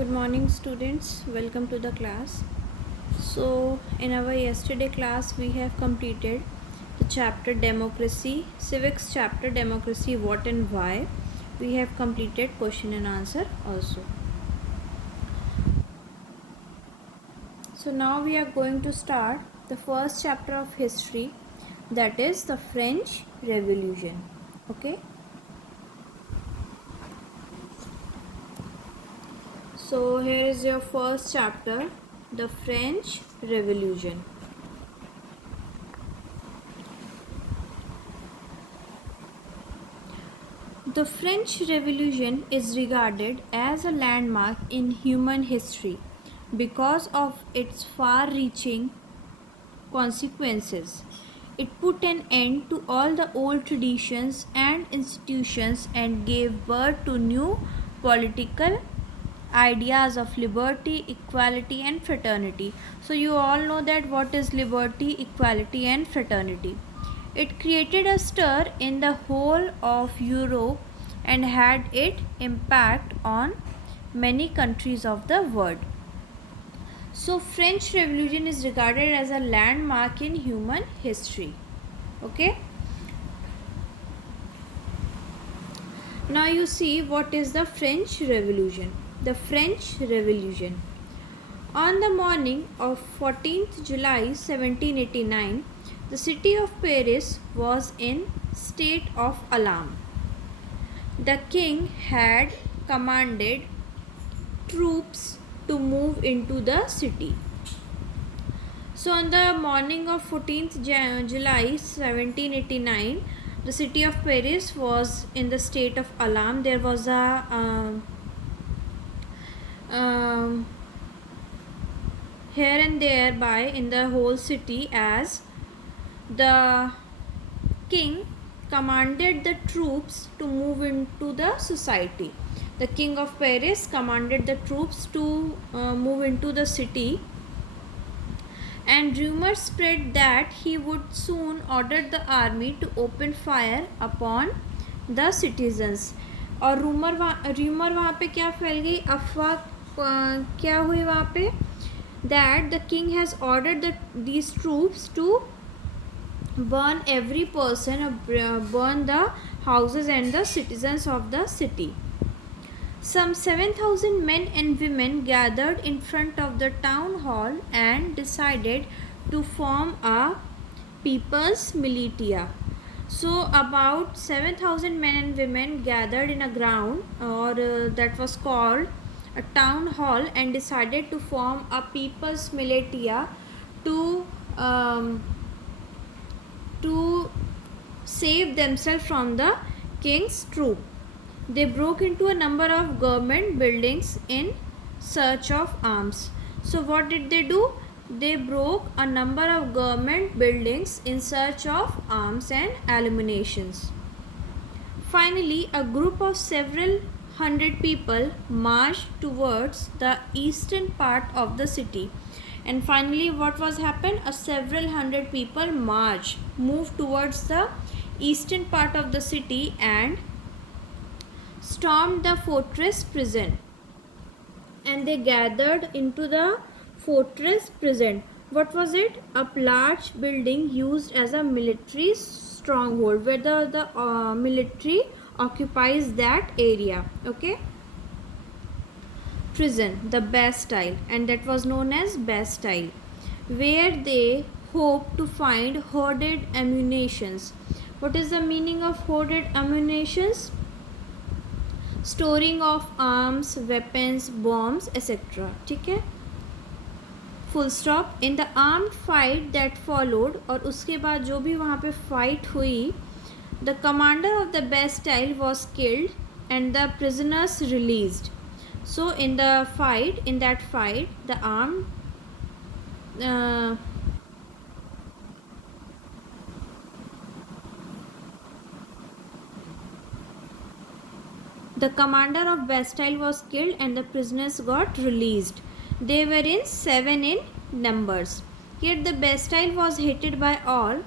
Good morning, students. Welcome to the class. So, in our yesterday class, we have completed the chapter Democracy, Civics chapter Democracy, What and Why. We have completed question and answer also. So, now we are going to start the first chapter of history, that is the French Revolution. Okay. So, here is your first chapter, the French Revolution. The French Revolution is regarded as a landmark in human history because of its far reaching consequences. It put an end to all the old traditions and institutions and gave birth to new political ideas of liberty, equality, and fraternity. So, you all know that what is liberty, equality, and fraternity. It created a stir in the whole of Europe and had its impact on many countries of the world. So, French Revolution is regarded as a landmark in human history. Okay. Now you see what is the French Revolution. The French Revolution. On the morning of 14th July 1789, the city of Paris was in state of alarm. The king had commanded troops to move into the city. So on the morning of 14th July 1789, the city of Paris was in the state of alarm. There was a here and there by in the whole city, as the king commanded the troops to move into the society. The king of Paris commanded the troops to move into the city, and rumors spread that he would soon order the army to open fire upon the citizens. और rumour वहाँ पे क्या फैल गई, अफवाह क्या हुई वहाँ पे, that the king has ordered these troops to burn every person or burn the houses and the citizens of the city. Some 7,000 men and women gathered in front of the town hall and decided to form a people's militia. So about 7,000 men and women gathered in a ground, or that was called a town hall, and decided to form a people's militia to save themselves from the king's troop. They broke into a number of government buildings in search of arms. So what did they do? They broke a number of government buildings in search of arms and ammunitions. Finally, a group of several hundred people marched towards the eastern part of the city. And finally, what was happened? A several hundred people moved towards the eastern part of the city and stormed the fortress prison. And they gathered into the fortress prison. What was it? A large building used as a military stronghold, where the military occupies that area. Okay. Prison, the Bastille, and that was known as Bastille, where they hoped to find hoarded ammunitions. What is the meaning of hoarded ammunitions? Storing of arms, weapons, bombs, etc. ठीक है. Full stop. In the armed fight that followed, और उसके बाद जो भी वहाँ पे fight हुई, the commander of the Bastille was killed and the prisoners released. So in that fight, the commander of Bastille was killed and the prisoners got released. They were in 7 in numbers. Yet the Bastille was hated by all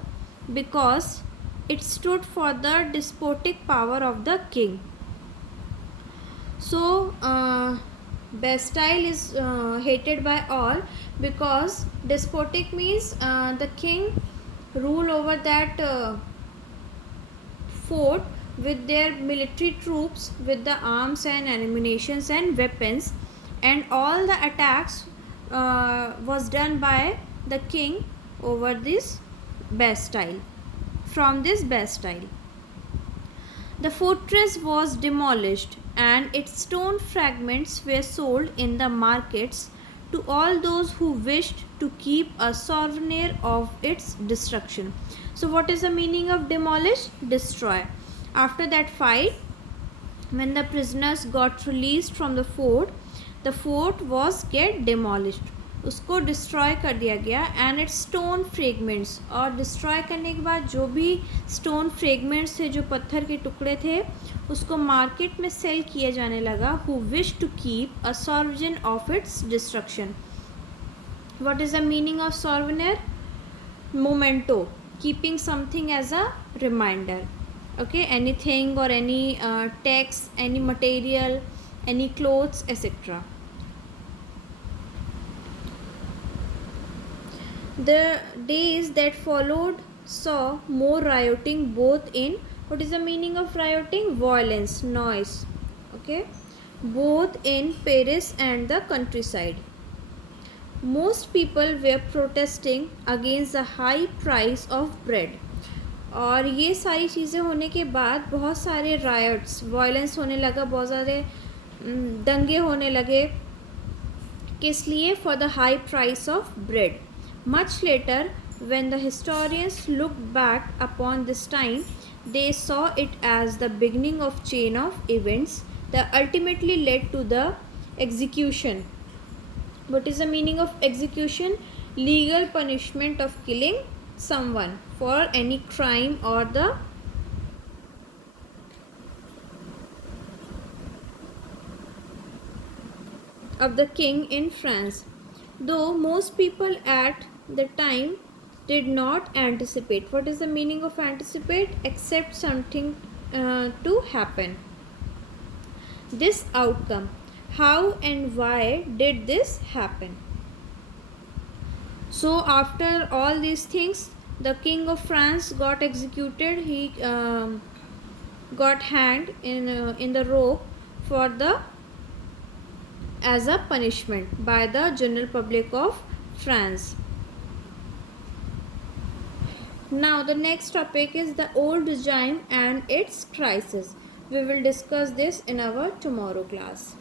because it stood for the despotic power of the king. So Bastille is hated by all because despotic means the king rule over that fort with their military troops with the arms and ammunitions and weapons, and all the attacks was done by the king over this Bastille. From this Bastille, the fortress was demolished and its stone fragments were sold in the markets to all those who wished to keep a souvenir of its destruction. So, what is the meaning of demolish? Destroy. After that fight, when the prisoners got released from the fort was get demolished. उसको destroy कर दिया गया and it's stone fragments, और destroy करने के बाद जो भी स्टोन फ्रेगमेंट्स थे, जो पत्थर के टुकड़े थे, उसको मार्केट में सेल किया जाने लगा who wish to keep a सॉर्विजन of its destruction. What is the meaning of souvenir? Memento, keeping something as a reminder. Okay, anything or any text, any material, any clothes, etc. The days that followed saw more rioting, both in, what is the meaning of rioting? Violence, noise. Okay, both in Paris and the countryside. Most people were protesting against the high price of bread. और ये सारी चीज़ें होने के बाद बहुत सारे rights, violence होने लगा, बहुत सारे दंगे होने लगे. किस लिए? For the high price of bread. Much later when the historians looked back upon this time, they saw it as the beginning of chain of events that ultimately led to the execution. What is the meaning of execution? Legal punishment of killing someone for any crime or the of the king in France. Though most people at the time did not anticipate. What is the meaning of anticipate? Accept something to happen. This outcome. How and why did this happen? So after all these things, the king of France got executed. He got hanged in the rope for the as a punishment by the general public of France. Now the next topic is the old regime and its crisis. We will discuss this in our tomorrow class.